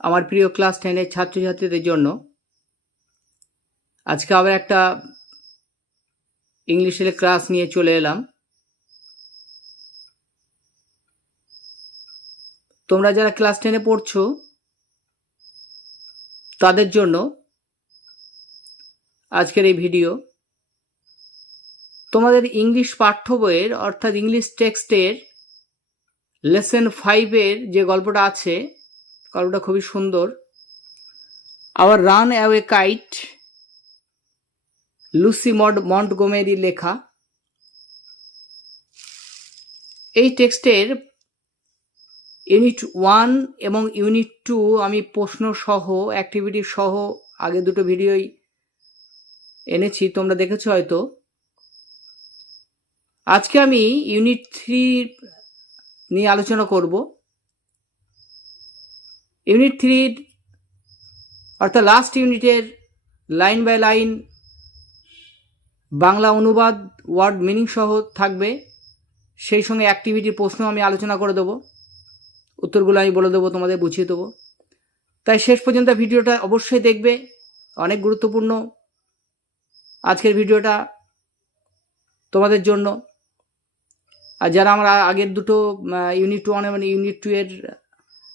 আমার প্রিয় ক্লাস টেনের ছাত্রছাত্রীদের জন্য। আজকে আবার একটা ইংলিশের ক্লাস নিয়ে চলে এলাম। তোমরা যারা ক্লাস টেনে পড়ছো, তাদের জন্য আজকের এই ভিডিও। তোমাদের ইংলিশ পাঠ্য বইয়ের, অর্থাৎ ইংলিশ টেক্সটের, লেসন ফাইভের যে গল্পটা আছে গল্পটা খুবই সুন্দর। Our run away kite Lucy Maud Montgomery লেখা। এই টেক্সটের ইউনিট ওয়ান এবং ইউনিট টু আমি প্রশ্ন সহ অ্যাক্টিভিটি সহ আগে দুটো ভিডিওই এনেছি, তোমরা দেখেছ হয়তো। আজকে আমি ইউনিট থ্রি নিয়ে আলোচনা করব। ইউনিট থ্রির অর্থাৎ লাস্ট ইউনিটের লাইন বাই লাইন বাংলা অনুবাদ ওয়ার্ড মিনিং সহ থাকবে। সেই সঙ্গে অ্যাক্টিভিটির প্রশ্ন আমি আলোচনা করে দেবো। উত্তরগুলো আমি বলে দেবো, তোমাদের বুঝিয়ে দেবো। তাই শেষ পর্যন্ত ভিডিওটা অবশ্যই দেখবে, অনেক গুরুত্বপূর্ণ। আজকের ভিডিওটা তোমাদের জন্য। আর যারা আমরা আগের দুটো ইউনিট ওয়ান এবং ইউনিট টু এর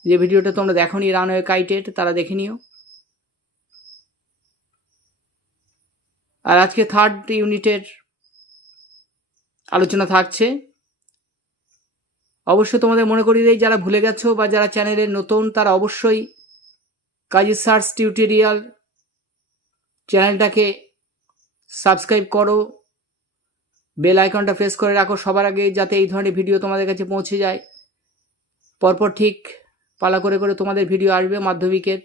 যে ভিডিওটা তোমরা দেখো নি রানওয়ে কাইটের তারা দেখে নিও। আর আজকে থার্ড ইউনিটের আলোচনা থাকছে। অবশ্যই তোমাদের মনে করি দেই, যারা ভুলে গেছো বা যারা চ্যানেলের নতুন, তারা অবশ্যই কাজী সার্চ টিউটোরিয়াল চ্যানেলটাকে সাবস্ক্রাইব করো। বেল আইকনটা প্রেস করে রাখো সবার আগে, যাতে এই ধরনের ভিডিও তোমাদের কাছে পৌঁছে যায়। পরপর ঠিক পালা করে করে তোমাদের ভিডিও আসবে মাধ্যমিকের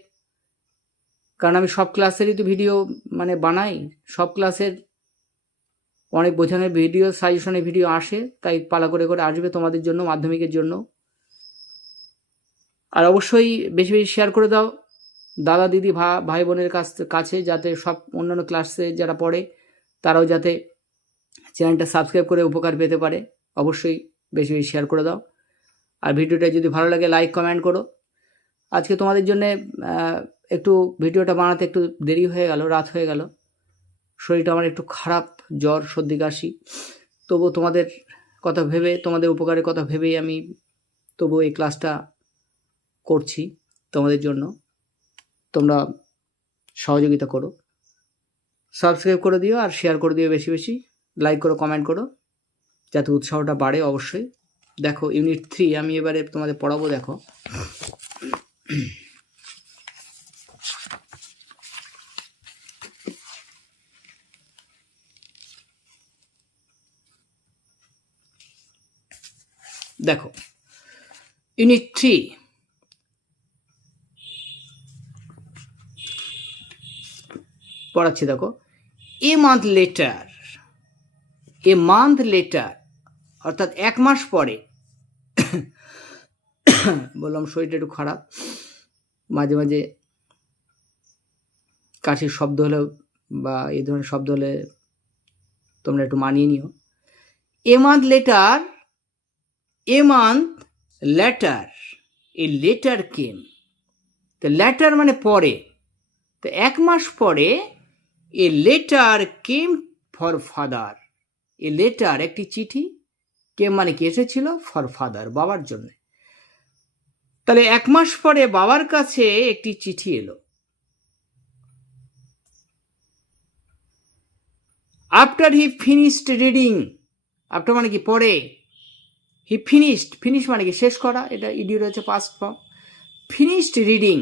কারণ আমি সব ক্লাসেরই তো ভিডিও মানে বানাই। সব ক্লাসের অনেক বোঝানোর ভিডিও সাজেশনের ভিডিও আসে, তাই পালা করে করে আসবে তোমাদের জন্য, মাধ্যমিকের জন্য। আর অবশ্যই বেশি বেশি শেয়ার করে দাও। দাদা, দিদি, ভা, ভাই, বোনের কাছ কাছে, যাতে সব অন্যান্য ক্লাসে যারা পড়ে, তারাও যাতে চ্যানেলটা সাবস্ক্রাইব করে উপকার পেতে পারে। অবশ্যই বেশি বেশি শেয়ার করে দাও। আর ভিডিওটা যদি ভালো লাগে লাইক কমেন্ট করো। আজকে তোমাদের জন্য একটু ভিডিওটা বানাতে একটু দেরি হয়ে গেল, রাত হয়ে গেল। শরীরটা আমার একটু খারাপ, জ্বর, সর্দি, কাশি। তবু তোমাদের কথা ভেবে, তোমাদের উপকারের কথা ভেবেই আমি তবু এই ক্লাসটা করছি তোমাদের জন্য। তোমরা সহযোগিতা করো। সাবস্ক্রাইব করে দিও আর শেয়ার করে দিও বেশি বেশি। লাইক করো কমেন্ট করো। যাতে উৎসাহটা বাড়ে অবশ্যই। দেখো ইউনিট থ্রি আমি এবারে তোমাদের পড়াবো, দেখো। দেখো ইউনিট থ্রি পড়াচ্ছি, দেখো। A month later a month later অর্থাৎ এক মাস পরে, বললাম শরীরটা একটু খারাপ। মাঝে মাঝে কাশির শব্দ হলে বা এই ধরনের শব্দ হলে তোমরা একটু মানিয়ে নিও। A month later a month later a letter came তো লেটার মানে পরে। তো এক মাস পরে a letter came for father a letter একটি চিঠি। কেম মানে কি এসেছিল? ফর ফাদার বাবার জন্য। তাহলে এক মাস পরে বাবার কাছে একটি চিঠি এলো। After he finished reading after মানে কি পরে হি ফিনিশড ফিনিশ মানে কি শেষ করা, এটা ইডি রয়েছে পাস্ট ফর্ম ফিনিশড রিডিং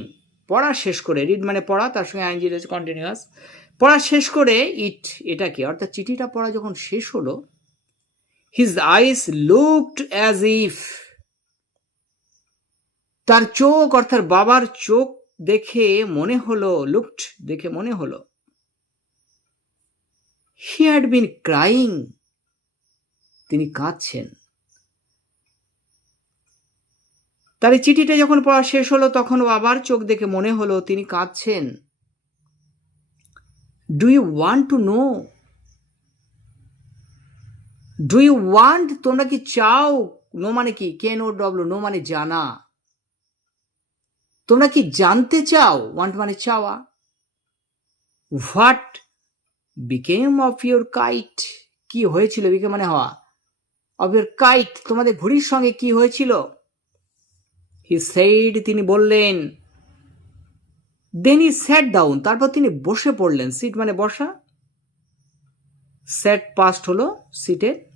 পড়া শেষ করে রিড মানে পড়া, তার সঙ্গে আইনজি রয়েছে কন্টিনিউয়াস পড়া শেষ করে ইট এটা কি অর্থাৎ চিঠিটা পড়া যখন শেষ হলো his eyes looked as if তার চোখ অর্থাৎ বাবার চোখ দেখে মনে হলো লুকড দেখে মনে হলো। হি হ্যাড বিন ক্রাইং তিনি কাঁদছেন। তার এই চিঠিটা যখন পড়া শেষ হলো, তখন বাবার চোখ দেখে মনে হলো, তিনি কাঁদছেন। Do you want to know do you want তোমরা কি চাও? নো মানে কি? কে নো ডব্লু নো মানে জানা। তোমরা কি জানতে চাও? ওয়ান্ট মানে চাওয়া। What became of your kite কি হয়েছিল? বিকেম মানে হওয়া। অফ ইউর কাইট তোমাদের ঘুড়ির সঙ্গে কি হয়েছিল? হি সেইড তিনি বললেন দেন ই স্যাট ডাউন তারপর তিনি বসে পড়লেন। সিট মানে বসা। স্যাট পাস্ট হলো সিটে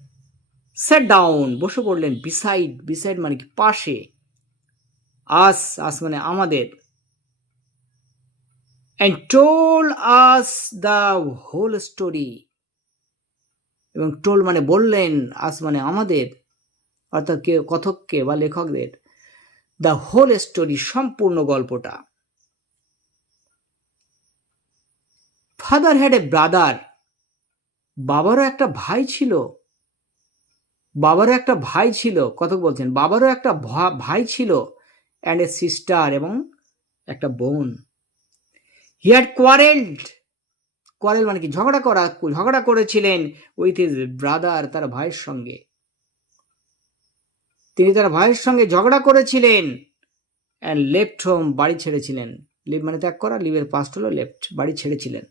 স্যাট ডাউন বসে পড়লেন বিসাইড বিসাইড মানে কি পাশে। আস আস মানে আমাদের। And tell us the whole story এবং টোল মানে বললেন আস মানে আমাদের। অর্থাৎ কে, কথককে বা লেখকদের। দ্য হোল স্টোরি সম্পূর্ণ গল্পটা। ফাদার হ্যাড এ ব্রাদার বাবারও একটা ভাই ছিল। বাবারও একটা ভাই ছিল কত বলছেন, বাবারও একটা ভাই ছিল অ্যান্ড এ সিস্টার এবং একটা বোন। হি হ্যাড কোয়ারেল্ড কোয়ারেল মানে কি? ঝগড়া করা, ঝগড়া করেছিলেন উইথ হিজ ব্রাদার তার ভাইয়ের সঙ্গে। তিনি তার ভাইয়ের সঙ্গে ঝগড়া করেছিলেন অ্যান্ড লেফট হোম বাড়ি ছেড়েছিলেন। লিভ মানে ত্যাগ করা লিভের পাস্ট হলো লেফট বাড়ি ছেড়েছিলেন।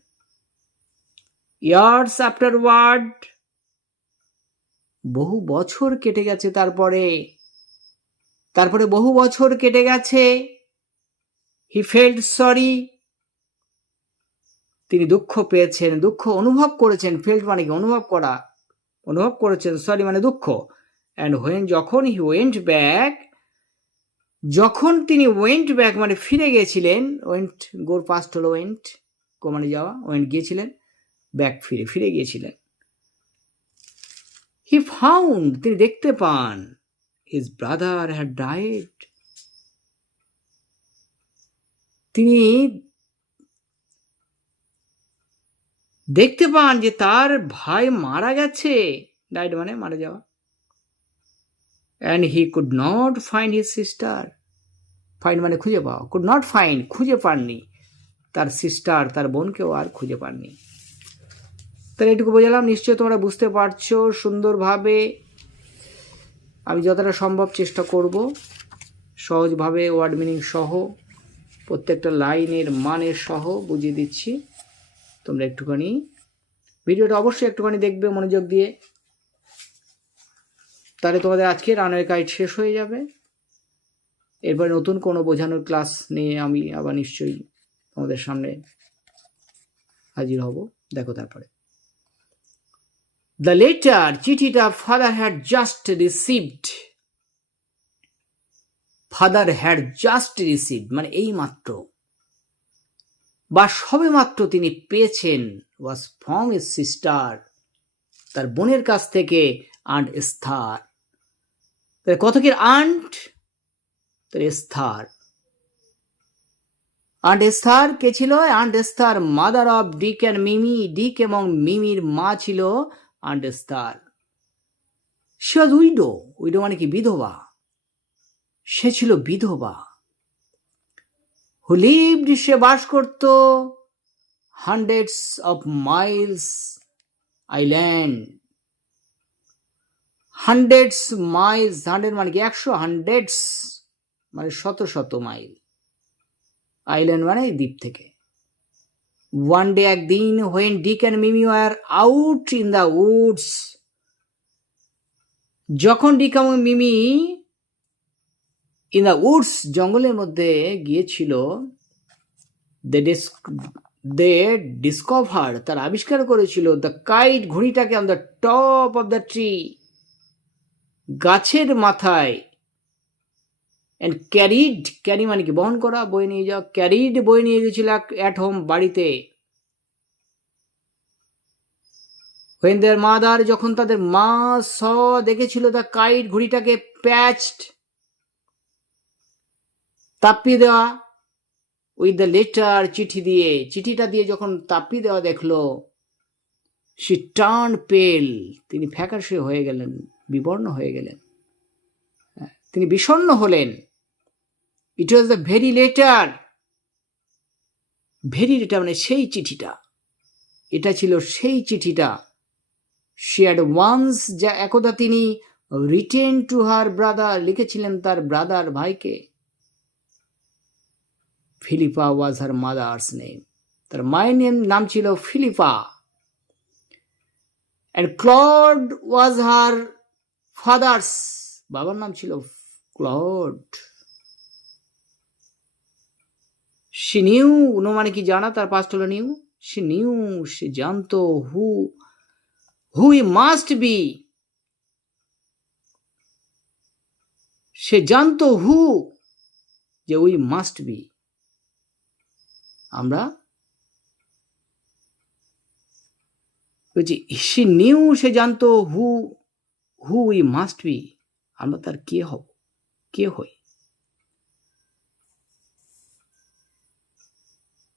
ইয়ার্স আফটার ওয়ার্ড বহু বছর কেটে গেছে তারপরে। তারপরে বহু বছর কেটে গেছে। হি ফেল্ড সরি তিনি দুঃখ পেয়েছেন, দুঃখ অনুভব করেছেন ফেল্ড মানে কি? অনুভব করা। অনুভব করেছেন সরি মানে দুঃখ। অ্যান্ড হোয়েন যখন হি ওয়েন্ট ব্যাক যখন তিনি ওয়েন্ট ব্যাক মানে ফিরে গিয়েছিলেন ওয়েন্ট গোর পাস্ট হলো ওয়েন্ট গো মানে যাওয়া ওয়েন্ট গিয়েছিলেন ব্যাক ফিরে ফিরে গিয়েছিলেন। হি ফাউন্ড তিনি দেখতে পান হিজ ব্রাদার হ্যাড ডায়েড তিনি দেখতে পান যে তার ভাই মারা গেছে ডাইড মানে মারা যাওয়া। And he could not find his sister find মানে খুঁজে পাওয়া। কুড নট ফাইন্ড খুঁজে পাননি। তার সিস্টার তার বোনকেও আর খুঁজে পাননি। তাহলে এটুকু বোঝালাম, নিশ্চয়ই তোমরা বুঝতে পারছ সুন্দরভাবে। আমি যতটা সম্ভব চেষ্টা করব, সহজভাবে ওয়ার্ড মিনিং সহ, প্রত্যেকটা লাইনের মানের সহ বুঝিয়ে দিচ্ছি। তোমরা একটুখানি, ভিডিওটা অবশ্যই একটুখানি দেখবে মনোযোগ দিয়ে। তাহলে তোমাদের আজকে রানের গাইড শেষ হয়ে যাবে। এরপরে নতুন কোনো বোঝানোর ক্লাস নিয়ে আমি আবার নিশ্চয়ই তোমাদের সামনে হাজির হব। দেখো তারপরে। দ্য লেটার চিঠিটা father had just received father had just received মানে এই মাত্র। বা সবে মাত্র তিনি পেয়েছেন ওয়াজ ফ্রম এ সিস্টার তার বোনের কাছ থেকে আন্ট স্থার কত কি আন্ট তার স্থার আন্ট এস্থার কে ছিল? Aunt Esther mother of Dick and Mimi Dick এবং মিমির মা ছিল আন্ট এস্থার সে ওয়াজ উইডো উইডো মানে কি বিধবা? সে ছিল বিধবা। হু লিভড সে বাস করত hundreds of miles island hundreds miles hundred মানে কি একশো হান্ড্রেডস মানে শত শত মাইল আইল্যান্ড মানে দ্বীপ থেকে। ওয়ান ডে একদিন হোয়েন ডিক অ্যান্ড মিমি আর আউট ইন দ্য উডস যখন ডিক এবং মিমি ইন দ্য উডস জঙ্গলের মধ্যে গিয়েছিল দে দে ডিসকভার তার আবিষ্কার করেছিল the kite ঘড়িটাকে on the top of the tree গাছের মাথায় অ্যান্ড ক্যারিড ক্যারি মানে কি? বহন করা বই নিয়ে যাওয়া ক্যারিড বই নিয়ে গেছিল অ্যাট হোম বাড়িতে। হোয়েন মাদার যখন তাদের মা স দেখেছিল দ্য কাইট ঘড়িটাকে প্যাচড তাপিয়ে দেওয়া উইথ দ্য লেটার চিঠি দিয়ে চিঠিটা দিয়ে যখন তাপিয়ে দেওয়া দেখল সি টার্ন পেল তিনি ফ্যাকাশে হয়ে গেলেন বিবর্ণ হয়ে গেলেন। হ্যাঁ, তিনি বিষণ্ণ হলেন। It was the very letter very letter মানে সেই চিঠিটা। এটা ছিল সেই চিঠিটা। সি হ্যাড ওয়ান্স যা একদা তিনি রিটেন টু হার ব্রাদার লিখেছিলেন তার ব্রাদার ভাইকে। Philippa was her mother's name তার মায়ের নেম নাম ছিল Philippa and Claude was her father's বাবার নাম ছিল ক্লড সে নিউ নো মানে কি জানা তার পাস্ট হলো নিউ সে নিউ সে জানতো who who E must be সে জানতো হু যে উই মাস্ট বি আমরা বলছি সে নিউ সে জানতো who who we must be আমরা তার কে হব কে হই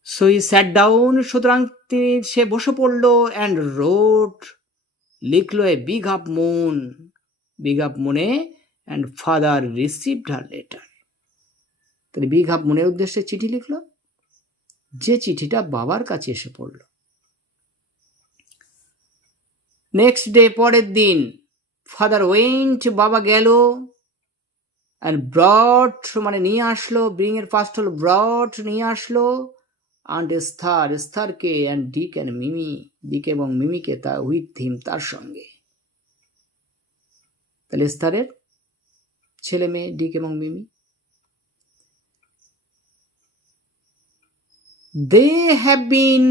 সো ই স্যাট ডাউন সুতরাং তিনি, সে বসে পড়ল and wrote লিখলো a big up moon big up মুনে and father received her letter তাহলে বিগ আপ মুনের উদ্দেশ্যে চিঠি লিখলো, যে চিঠিটা বাবার কাছে এসে পড়ল। নেক্সট ডে পরের দিন ফাদার ওয়েন্ট বাবা গেল অ্যান্ড ব্রড মানে নিয়ে আসলো ব্রিং এর ফার্স্ট হলো ব্রড নিয়ে আসলো aunt Esther এস্থারকে and Dick and Mimi Dick এবং মিমিকে তা উইথ থিম তার সঙ্গে। তাহলে এস্থারের ছেলে মেয়ে ডিক এবং Mimi they have been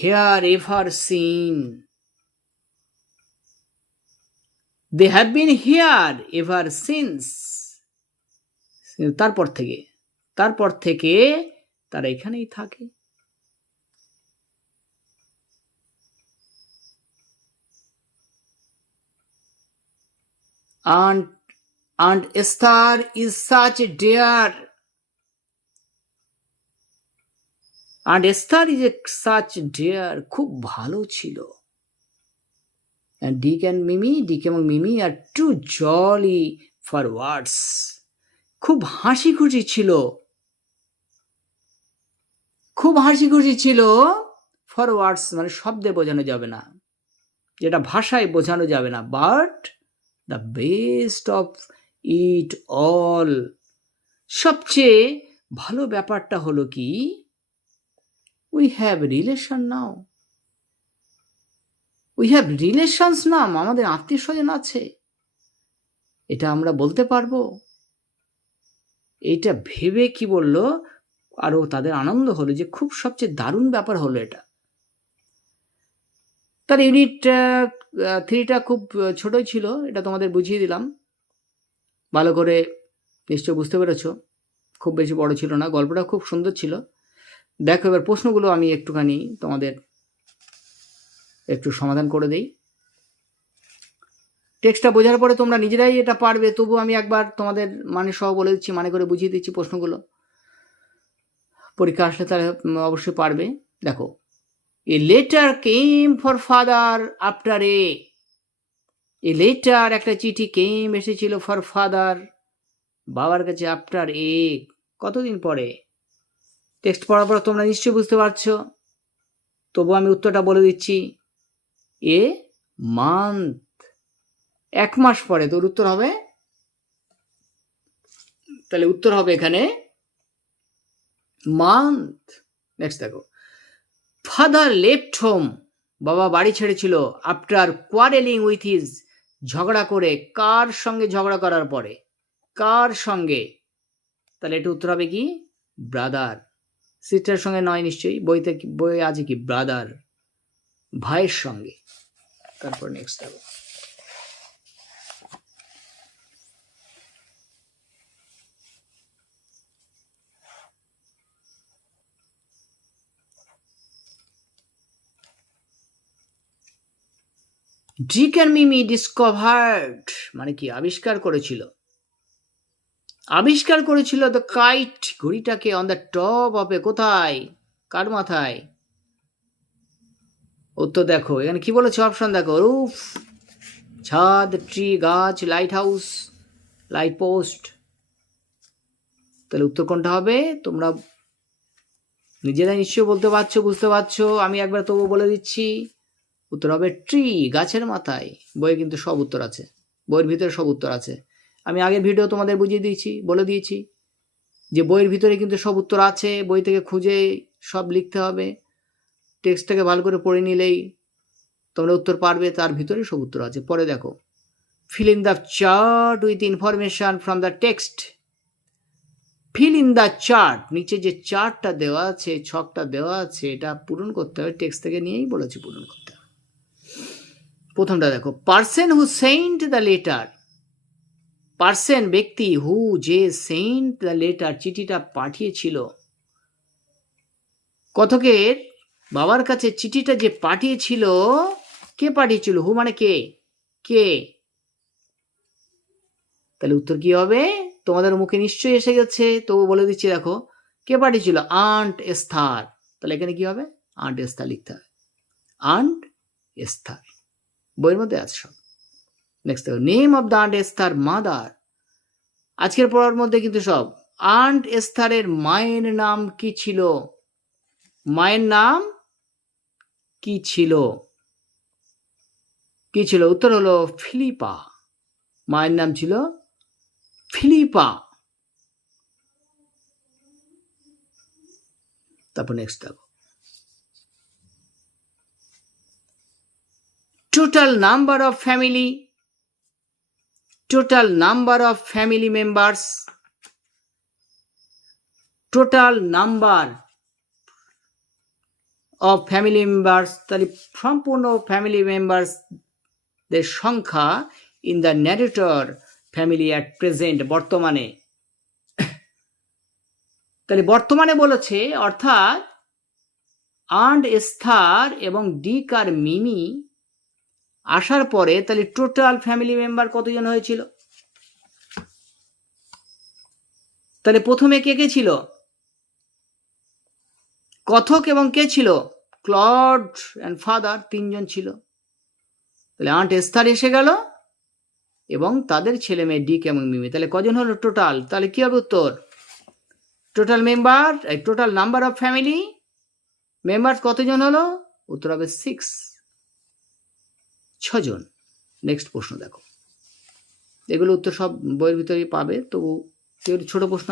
here ever since they have been here ever since তারপর থেকে তারপর থেকে তারা এখানেই থাকে and and Esther is such a dear and Esther is a such dear খুব ভালো ছিল and Dick and Mimi Dick এবং মিমি আর টু জলি ফর ওয়ার্ডস খুব হাসি খুশি ছিল খুব হাসি খুশি ছিল ফর ওয়ার্ডস মানে শব্দে বোঝানো যাবে না। যেটা ভাষায় বোঝানো যাবে না। But the best of it all সবচেয়ে ভালো ব্যাপারটা হলো কি we have relation now we have relations নাম আমাদের আত্মীয় স্বজন আছে। এটা আমরা বলতে পারব। এটা ভেবে কি বলল? আরও তাদের আনন্দ হলো যে খুব সবচেয়ে দারুণ ব্যাপার হলো এটা। তার ইউনিট থ্রিটা খুব ছোটই ছিল, এটা তোমাদের বুঝিয়ে দিলাম। ভালো করে নিশ্চয় বুঝতে পেরেছ, খুব বেশি বড় ছিল না, গল্পটা খুব সুন্দর ছিল। দেখো এবার প্রশ্নগুলো আমি একটুখানি তোমাদের একটু সমাধান করে দেই। টেক্সটটা বোঝার পরে তোমরা নিজেরাই এটা পারবে তবু আমি একবার তোমাদের মানে সহ বলে দিচ্ছি মানে করে বুঝিয়ে দিচ্ছি প্রশ্নগুলো। পরীক্ষা আসলে তাহলে অবশ্যই পারবে। দেখো a letter came for father after a a letter একটা চিঠি কেম এসেছিল ফর ফাদার বাবার কাছে আফটার এ কতদিন পরে? টেক্সট পড়ার পর তোমরা নিশ্চয়ই বুঝতে পারছ। তবু আমি উত্তরটা বলে দিচ্ছি এ মান্থ এক মাস পরে, তোর উত্তর হবে? তাহলে উত্তর হবে এখানে মান্থ নেক্সট দেখো। ফাদার লেফট হোম বাবা বাড়ি ছেড়েছিল আফটার কোয়ারেলিং উইথ হিজ ঝগড়া করে কার সঙ্গে ঝগড়া করার পরে? কার সঙ্গে? তাহলে এটা উত্তর হবে কি? ব্রাদার সিস্টার সঙ্গে নয় নিশ্চয়ই। বইতে বই আছে কি? ব্রাদার ভাইয়ের সঙ্গে। তারপর নেক্সট দেখো। অ্যান্ড মিমি ডিসকভার্ড মানে কি, আবিষ্কার করেছিল। আবিষ্কার করেছিল দ্য কাইট ঘড়িটাকে অন দ্য টপ অফ কোথায়? কার মাথায়? উত্তর দেখো, এখানে কি বলেছে অপশন দেখো রুফ ছাদ ট্রি গাছ লাইট হাউস লাইট পোস্ট তাহলে উত্তর কোনটা হবে? তোমরা নিজেরাই নিশ্চয়ই বলতে পারছ, বুঝতে পারছ, আমি একবার তবু বলে দিচ্ছি। উত্তর হবে ট্রি, গাছের মাথায়। বইয়ে কিন্তু সব উত্তর আছে। বইয়ের ভিতরে সব উত্তর আছে। আমি আগের ভিডিও তোমাদের বুঝিয়ে দিয়েছি, বলে দিয়েছি যে বইয়ের ভিতরে কিন্তু সব উত্তর আছে। বই থেকে খুঁজে সব লিখতে হবে। টেক্সটটাকে ভালো করে পড়ে নিলেই তোমরা উত্তর পারবে, তার ভিতরে সব উত্তর আছে। পরে দেখো। Fill in the chart with information from the text fill in the chart নিচে যে চার্টটা দেওয়া আছে, ছকটা দেওয়া আছে, এটা পূরণ করতে হবে। টেক্সট থেকে নিয়েই বলেছি পূরণ করতে। প্রথমটা দেখো, person who sent the letter. Person ব্যক্তি হু যে সেন্ট দ্য লেটার চিঠিটা পাঠিয়েছিল। কথকের বাবার কাছে চিঠিটা যে পাঠিয়েছিল, কে পাঠিয়েছিল? হু মানে কে? কে? তাহলে উত্তর কি হবে? তোমাদের মুখে নিশ্চয়ই এসে গেছে তো বলে দিচ্ছি দেখো, কে পাঠিয়েছিল? Aunt Esther. তাহলে এখানে কি হবে? আন্ট এস্থার লিখতে হবে। Aunt Esther. বইয়ের মধ্যে আছে নেক্সট দেখো name of the aunt Esther mother আজকের পড়ার মধ্যে কিন্তু সব। আন্ট এস্থারের মায়ের নাম কি ছিল? মায়ের নাম কি ছিল? কি ছিল? উত্তর হলো ফিলিপা। মায়ের নাম ছিল ফিলিপা। তারপর নেক্সট দেখো। Total number of family total number of family members total number of family members তাহলে সম্পূর্ণ ফ্যামিলি মেম্বার্সদের সংখ্যা in the narrator family at present বর্তমানে। তাহলে বর্তমানে বলেছে, অর্থাৎ আন্ড এস্থার এবং ডিক আর মিমি আসার পরে তাহলে টোটাল ফ্যামিলি মেম্বার কতজন হয়েছিল? তাহলে প্রথমে কে কে ছিল? কথক এবং কে ছিল? ক্লড অ্যান্ড ফাদার তিনজন ছিল। তাহলে আন্ট এস্তার এসে গেল এবং তাদের ছেলে মেয়ে ডিক এবং মিমি তাহলে কজন হলো টোটাল তাহলে কি হবে উত্তর? Total member total number of family member কতজন হলো? উত্তর হবে সিক্স ছজন। নেক্সট প্রশ্ন দেখো। এগুলো উত্তর সব বইয়ের ভিতরেই পাবে, তবু ছোট প্রশ্ন,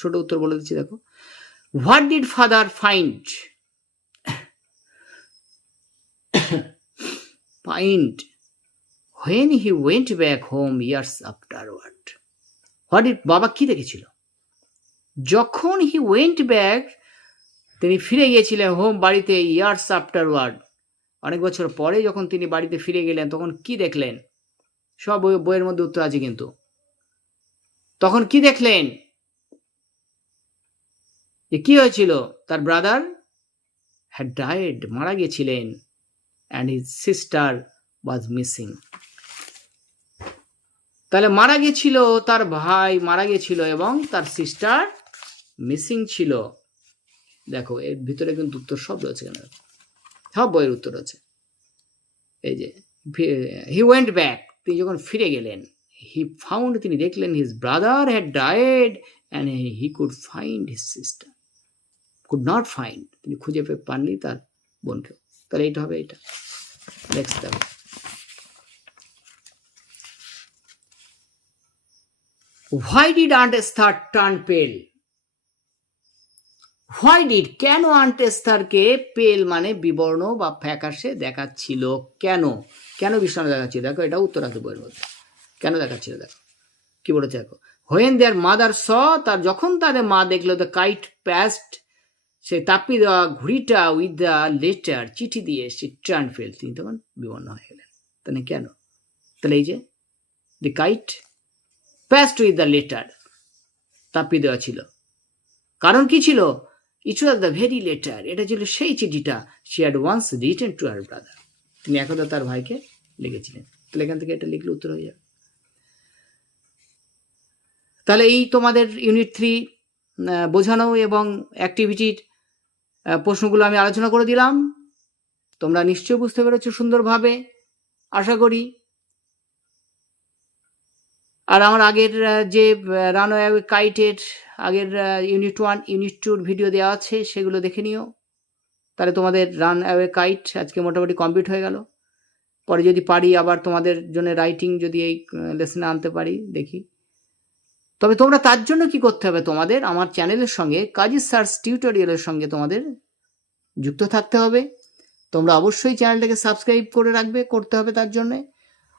ছোট উত্তর বলে দিচ্ছি, দেখো। What did father find find when he went back home years afterward what did বাবা কি দেখেছিল? যখন হি ওয়েন্ট ব্যাক তিনি ফিরে গিয়েছিলেন হোম বাড়িতে ইয়ার্স আফটারওয়ার্ড অনেক বছর পরে যখন তিনি বাড়িতে ফিরে গেলেন, তখন কি দেখলেন? সব বই- বইয়ের মধ্যে উত্তর আছে কিন্তু। তখন কি দেখলেন? যে কি হয়েছিল? তার ব্রাদার হ্যাড ডায়েড মারা গিয়েছিলেন and his sister was missing তাহলে মারা গেছিল তার ভাই, মারা গেছিল এবং তার সিস্টার মিসিং ছিল। দেখো, এর ভিতরে কিন্তু উত্তর সব রয়েছে কেন সব বইয়ের উত্তর আছে এই যে হি ওয়েন্ট ব্যাক তিনি যখন ফিরে গেলেন হি ফাউন্ড তিনি দেখলেন his brother had died and he could find his sister could not find তিনি খুঁজে পেয়ে পাননি তার বোনকে তাহলে এইটা হবে এটা নেক্সট দেখো why did aunt Esther turn pale why did কেন আন্ট এস্থারকে পেল মানে বিবর্ণ বা ফ্যাকাশে দেখাচ্ছিল? কেন? কেন বিষণ দেখাচ্ছিল? দেখো, এটা উত্তর আছে বইয়ের মধ্যে। কেন দেখাচ্ছিল? দেখো। কি বলেছে? দেখো। হোয়েন দেয়ার মাদার স তার, যখন তাদের মা দেখল দ্য কাইট প্যাস্ট সে তাপি দেওয়া ঘুড়িটা উইথ দ্য লেটার চিঠি দিয়ে সে টার্ন ফেল তিনি তখন বিবর্ণ হয়ে গেলেন। তাহলে কেন? তাহলে এই যে the kite pasted with the letter তাপিয়ে দেওয়া ছিল। কারণ কি ছিল? It was the very letter এটা ছিল সেই চিঠিটা she had once written to her brother তিনি একদা তার ভাইকে লিখেছিলেন। তাহলে এখান থেকে এটা লিখলে উত্তর হয়ে যাবে। তাহলে এই তোমাদের ইউনিট থ্রি বোঝানো এবং অ্যাক্টিভিটির প্রশ্নগুলো আমি আলোচনা করে দিলাম। তোমরা নিশ্চয়ই বুঝতে পেরেছ সুন্দরভাবে। আশা করি। আর আমার আগের যে রানওয়ে কাইটের আগের ইউনিট ওয়ান ইউনিট টুর ভিডিও দেওয়া আছে, সেগুলো দেখে নিও। তাহলে তোমাদের রান অ্যাওয়ে কাইট আজকে মোটামুটি কমপ্লিট হয়ে গেল। পরে যদি পারি আবার তোমাদের জন্য রাইটিং যদি এই লেসনে আনতে পারি, দেখি। তবে তোমরা তার জন্য কি করতে হবে? তোমাদের আমার চ্যানেলের সঙ্গে, কাজী সার্চ টিউটোরিয়ালের সঙ্গে তোমাদের যুক্ত থাকতে হবে। তোমরা অবশ্যই চ্যানেলটাকে সাবস্ক্রাইব করে রাখবে, করতে হবে তার জন্যে।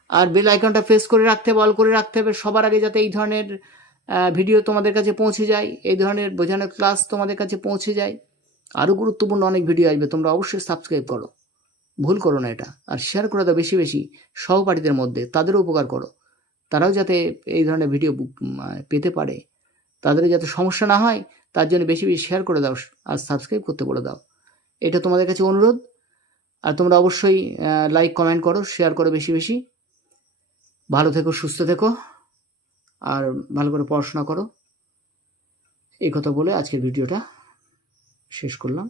আর বেল আইকনটা প্রেস করে রাখতে হবে অল করে রাখতে হবে। সবার আগে যাতে এই ধরনের ভিডিও তোমাদের কাছে পৌঁছে যায়, এই ধরনের বোঝানোর ক্লাস তোমাদের কাছে পৌঁছে যায়। আরও গুরুত্বপূর্ণ অনেক ভিডিও আসবে, তোমরা অবশ্যই সাবস্ক্রাইব করো। ভুল করো না এটা, আর শেয়ার করে দাও বেশি বেশি সহপাঠীদের মধ্যে, তাদেরও উপকার করো। তারাও যাতে এই ধরনের ভিডিও পেতে পারে। তাদের যাতে সমস্যা না হয়, তার জন্য বেশি বেশি শেয়ার করে দাও, আর সাবস্ক্রাইব করতে বলে দাও। এটা তোমাদের কাছে অনুরোধ, আর তোমরা অবশ্যই লাইক কমেন্ট করো শেয়ার করো বেশি বেশি। ভালো থেকো, সুস্থ থেকো। আর ভালো করে পড়াশোনা করো। এই কথা বলে আজকের ভিডিওটা শেষ করলাম।